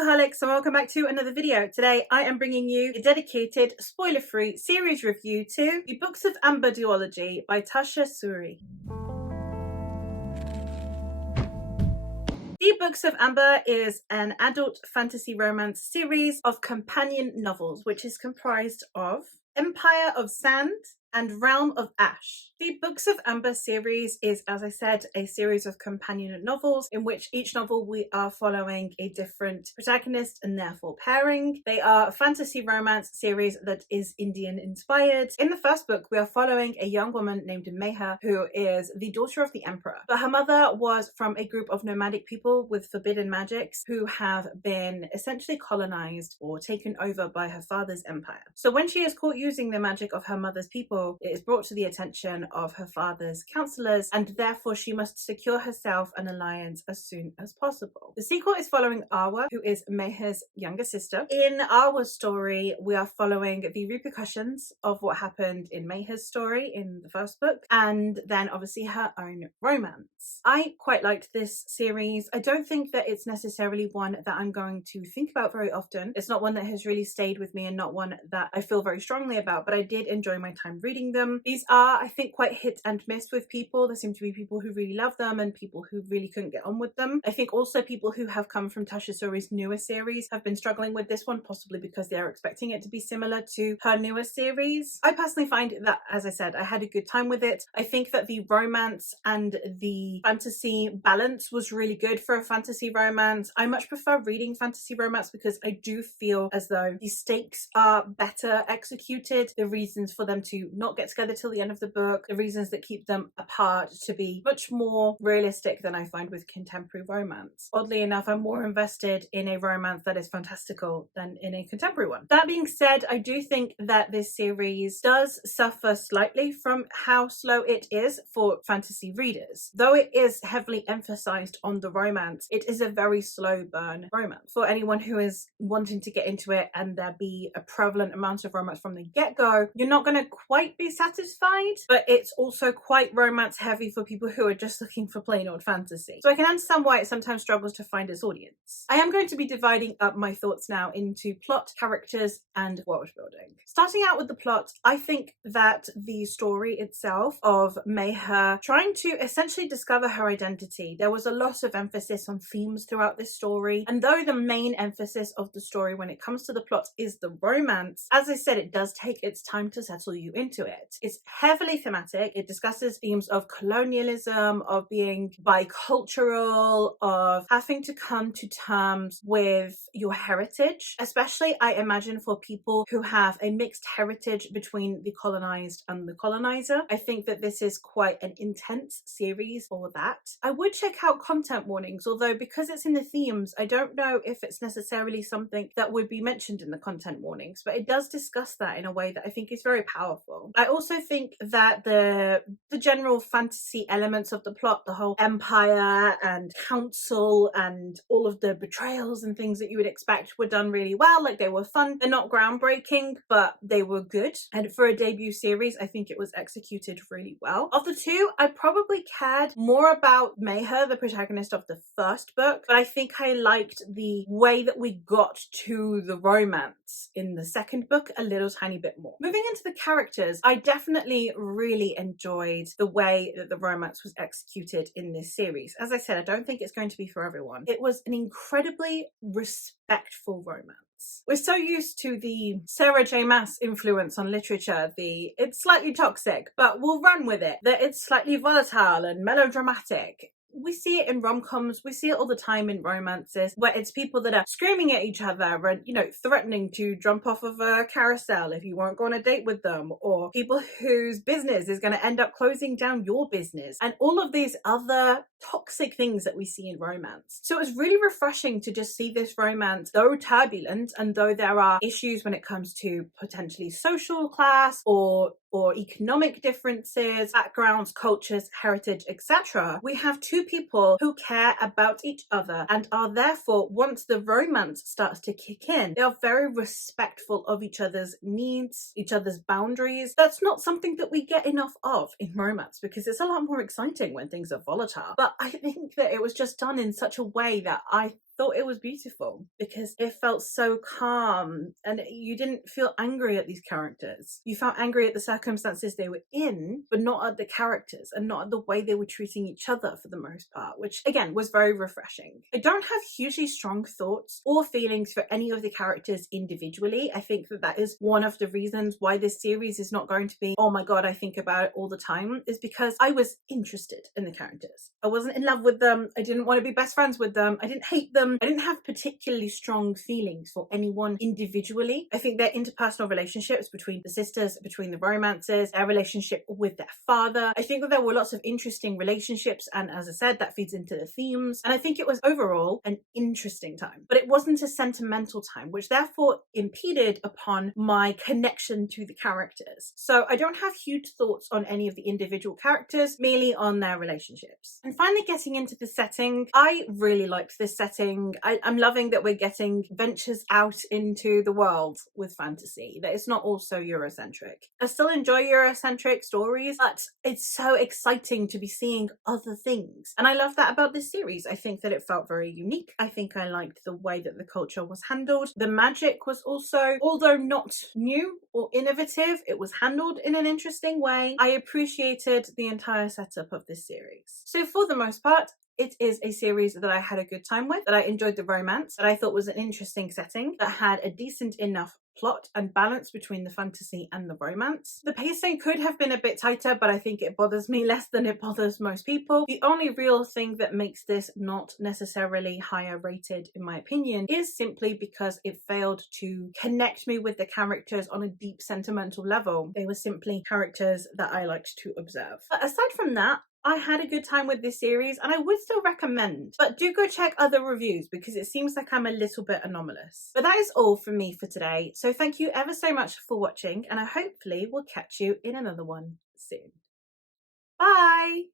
bookaholics, and welcome back to another video. Today I am bringing you a dedicated spoiler-free series review to The Books of Ambha duology by Tasha Suri. The Books of Ambha is an adult fantasy romance series of companion novels which is comprised of Empire of Sand and Realm of Ash. The Books of Ambha series is, as I said, a series of companion novels in which each novel we are following a different protagonist and therefore pairing. They are a fantasy romance series that is Indian inspired. In the first book, we are following a young woman named Ambha who is the daughter of the emperor, but her mother was from a group of nomadic people with forbidden magics who have been essentially colonized or taken over by her father's empire. So when she is caught using the magic of her mother's people, it is brought to the attention of her father's counselors, and therefore she must secure herself an alliance as soon as possible. The sequel is following Arwa, who is Ambha's younger sister. In Arwa's story, we are following the repercussions of what happened in Ambha's story in the first book, and then obviously her own romance. I quite liked this series. I don't think that it's necessarily one that I'm going to think about very often. It's not one that has really stayed with me and not one that I feel very strongly about, but I did enjoy my time reading them. These are, I think, quite hit and miss with people. There seem to be people who really love them and people who really couldn't get on with them. I think also people who have come from Tasha Suri's newer series have been struggling with this one, possibly because they are expecting it to be similar to her newer series. I personally find that, as I said, I had a good time with it. I think that the romance and the fantasy balance was really good for a fantasy romance. I much prefer reading fantasy romance because I do feel as though the stakes are better executed. The reasons for them to not get together till the end of the book, the reasons that keep them apart, to be much more realistic than I find with contemporary romance. Oddly enough, I'm more invested in a romance that is fantastical than in a contemporary one. That being said, I do think that this series does suffer slightly from how slow it is for fantasy readers. Though it is heavily emphasized on the romance, it is a very slow burn romance. For anyone who is wanting to get into it and there be a prevalent amount of romance from the get-go, you're not going to quite be satisfied, but it's also quite romance heavy for people who are just looking for plain old fantasy. So I can understand why it sometimes struggles to find its audience. I am going to be dividing up my thoughts now into plot, characters, and world building. Starting out with the plot, I think that the story itself of Ambha trying to essentially discover her identity, there was a lot of emphasis on themes throughout this story, and though the main emphasis of the story when it comes to the plot is the romance, as I said, it does take its time to settle you into it. It's heavily thematic. It discusses themes of colonialism, of being bicultural, of having to come to terms with your heritage, especially I imagine for people who have a mixed heritage between the colonized and the colonizer. I think that this is quite an intense series for that. I would check out content warnings, although because it's in the themes, I don't know if it's necessarily something that would be mentioned in the content warnings, but it does discuss that in a way that I think is very powerful. I also think that the general fantasy elements of the plot, the whole empire and council and all of the betrayals and things that you would expect, were done really well. Like, they were fun. They're not groundbreaking, but they were good. And for a debut series, I think it was executed really well. Of the two, I probably cared more about Ambha, the protagonist of the first book, but I think I liked the way that we got to the romance in the second book a little tiny bit more. Moving into the characters, I definitely really enjoyed the way that the romance was executed in this series. As I said, I don't think it's going to be for everyone. It was an incredibly respectful romance. We're so used to the Sarah J. Maas influence on literature, the it's slightly toxic, but we'll run with it, that it's slightly volatile and melodramatic. We see it in rom-coms, we see it all the time in romances, where it's people that are screaming at each other and, you know, threatening to jump off of a carousel if you won't go on a date with them, or people whose business is going to end up closing down your business, and all of these other toxic things that we see in romance. So it was really refreshing to just see this romance, though turbulent, and though there are issues when it comes to potentially social class or economic differences, backgrounds, cultures, heritage, etc. We have two people who care about each other and are therefore, once the romance starts to kick in, they are very respectful of each other's needs, each other's boundaries. That's not something that we get enough of in romance because it's a lot more exciting when things are volatile. But I think that it was just done in such a way that I thought it was beautiful because it felt so calm and you didn't feel angry at these characters. You felt angry at the circumstances they were in, but not at the characters and not at the way they were treating each other for the most part, which again was very refreshing. I don't have hugely strong thoughts or feelings for any of the characters individually. I think that is one of the reasons why this series is not going to be, oh my god, I think about it all the time, is because I was interested in the characters. I wasn't in love with them. I didn't want to be best friends with them. I didn't hate them. I didn't have particularly strong feelings for anyone individually. I think their interpersonal relationships between the sisters, between the romances, their relationship with their father, I think that there were lots of interesting relationships, and as I said, that feeds into the themes, and I think it was overall an interesting time, but it wasn't a sentimental time, which therefore impeded upon my connection to the characters. So I don't have huge thoughts on any of the individual characters, merely on their relationships. And finally, getting into the setting, I really liked this setting. I'm loving that we're getting ventures out into the world with fantasy, that it's not all so Eurocentric. I still enjoy Eurocentric stories, but it's so exciting to be seeing other things. And I love that about this series. I think that it felt very unique. I think I liked the way that the culture was handled. The magic was also, although not new or innovative, it was handled in an interesting way. I appreciated the entire setup of this series. So for the most part, it is a series that I had a good time with, that I enjoyed the romance, that I thought was an interesting setting, that had a decent enough plot and balance between the fantasy and the romance. The pacing could have been a bit tighter, but I think it bothers me less than it bothers most people. The only real thing that makes this not necessarily higher rated, in my opinion, is simply because it failed to connect me with the characters on a deep sentimental level. They were simply characters that I liked to observe. But aside from that, I had a good time with this series and I would still recommend, but do go check other reviews because it seems like I'm a little bit anomalous. But that is all from me for today. So thank you ever so much for watching, and I hopefully will catch you in another one soon. Bye!